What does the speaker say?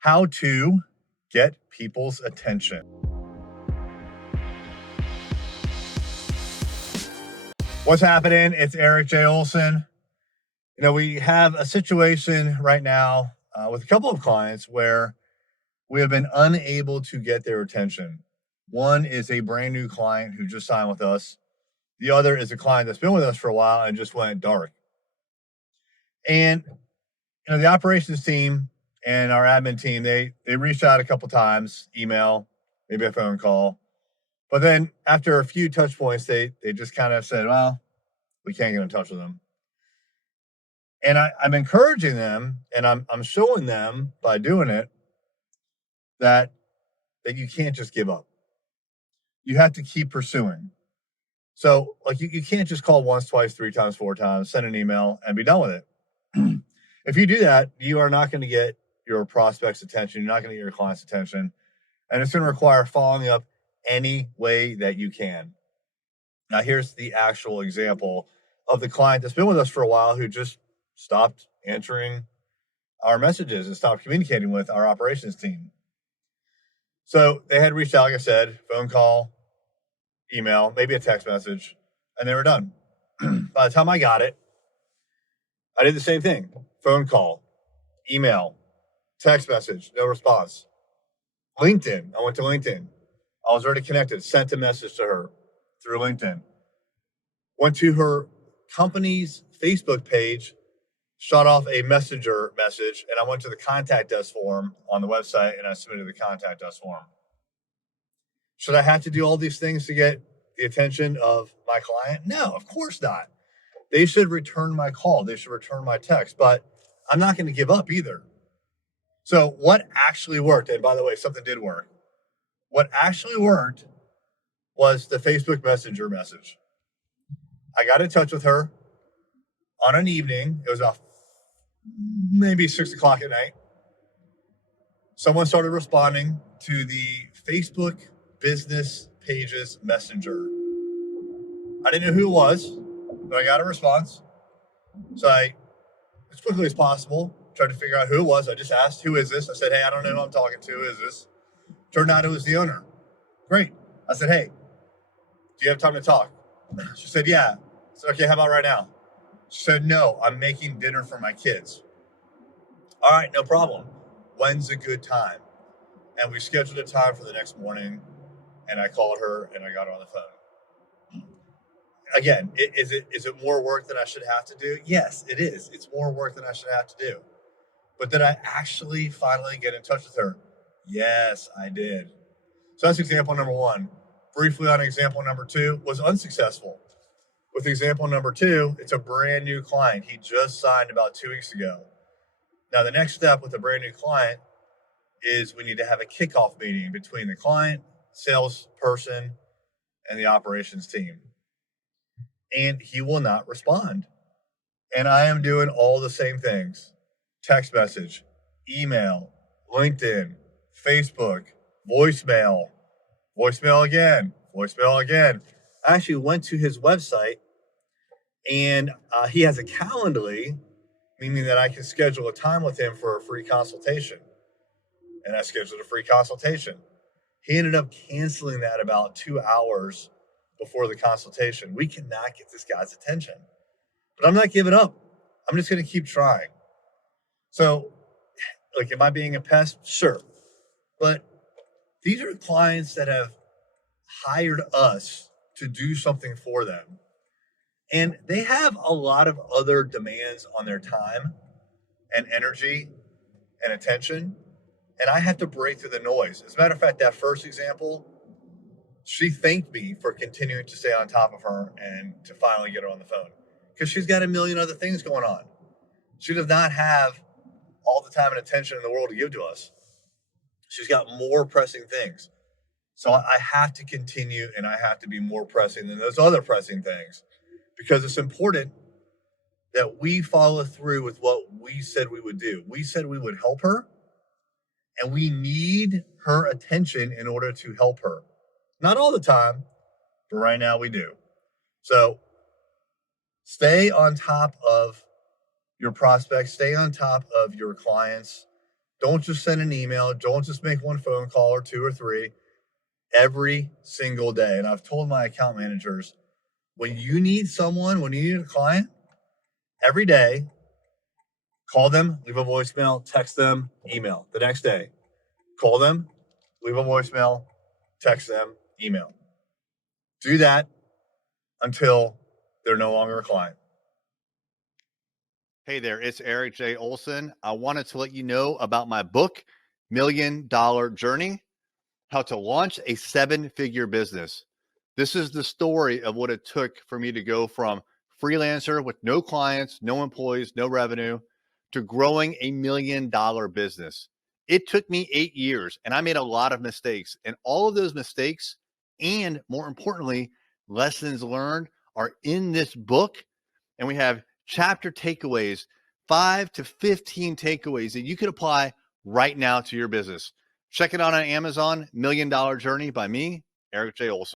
How to get people's attention. What's happening? It's Erik J. Olson. We have a situation right now with a couple of clients where we have been unable to get their attention. One is a brand new client who just signed with us. The other is a client that's been with us for a while and just went dark. And the operations team and our admin team, they reached out a couple times, email, maybe a phone call. But then after a few touch points, they just kind of said, well, we can't get in touch with them. And I'm encouraging them, and I'm showing them by doing it that you can't just give up. You have to keep pursuing. So like you can't just call once, twice, three times, four times, send an email and be done with it. If you do that, you are not going to get your prospects' attention. You're not going to get your clients' attention. And it's going to require following up any way that you can. Now, here's the actual example of the client that's been with us for a while who just stopped answering our messages and stopped communicating with our operations team. So they had reached out, like I said, phone call, email, maybe a text message, and they were done. By the time I got it, I did the same thing. Phone call, email, text message, no response. LinkedIn, I went to LinkedIn. I was already connected, sent a message to her through LinkedIn. Went to her company's Facebook page, shot off a messenger message, and I went to the contact us form on the website and I submitted the contact us form. Should I have to do all these things to get the attention of my client? No, of course not. They should return my call. They should return my text, but I'm not going to give up either. So what actually worked, and by the way, something did work. What actually worked was the Facebook Messenger message. I got in touch with her on an evening. It was about maybe 6 o'clock at night. Someone started responding to the Facebook business pages messenger. I didn't know who it was, but I got a response. So I, as quickly as possible, tried to figure out who it was. I just asked, who is this? I said, hey, I don't know who I'm talking to. Who is this? Turned out it was the owner. Great. I said, hey, do you have time to talk? She said, yeah. I said, okay, how about right now? She said, no, I'm making dinner for my kids. All right, no problem. When's a good time? And we scheduled a time for the next morning, and I called her and I got her on the phone. Again, is it more work than I should have to do? Yes, it is. It's more work than I should have to do. But did I actually finally get in touch with her? Yes, I did. So that's example number one. Briefly on example number two, was unsuccessful. With example number two, it's a brand new client. He just signed about 2 weeks ago. Now, the next step with a brand new client is we need to have a kickoff meeting between the client, salesperson, and the operations team. And he will not respond. And I am doing all the same things. Text message, email, LinkedIn, Facebook, voicemail again. I actually went to his website and he has a Calendly, meaning that I can schedule a time with him for a free consultation. And I scheduled a free consultation. He ended up canceling that about 2 hours before the consultation. We cannot get this guy's attention. But I'm not giving up. I'm just going to keep trying. So, like, am I being a pest? Sure. But these are clients that have hired us to do something for them. And they have a lot of other demands on their time and energy and attention. And I have to break through the noise. As a matter of fact, that first example, she thanked me for continuing to stay on top of her and to finally get her on the phone because she's got a million other things going on. She does not have all the time and attention in the world to give to us. She's got more pressing things. So I have to continue and I have to be more pressing than those other pressing things because it's important that we follow through with what we said we would do. We said we would help her and we need her attention in order to help her. Not all the time, but right now we do. So stay on top of your prospects, stay on top of your clients, Don't just send an email. Don't just make one phone call or two or three. Every single day. And I've told my account managers, when you need someone, when you need a client, every day, call them, leave a voicemail, text them, email. The next day, call them, leave a voicemail, text them, email. Do that until they're no longer a client. Hey there, it's Erik J. Olson. I wanted to let you know about my book, $1 Million Journey: How to Launch a Seven-Figure Business. This is the story of what it took for me to go from freelancer with no clients, no employees, no revenue, to growing a $1 million business. It took me 8 years, and I made a lot of mistakes. And all of those mistakes, and more importantly, lessons learned, are in this book. And we have chapter takeaways, 5 to 15 takeaways that you can apply right now to your business. Check it out on Amazon, $1 Million Journey by me, Erik J. Olson.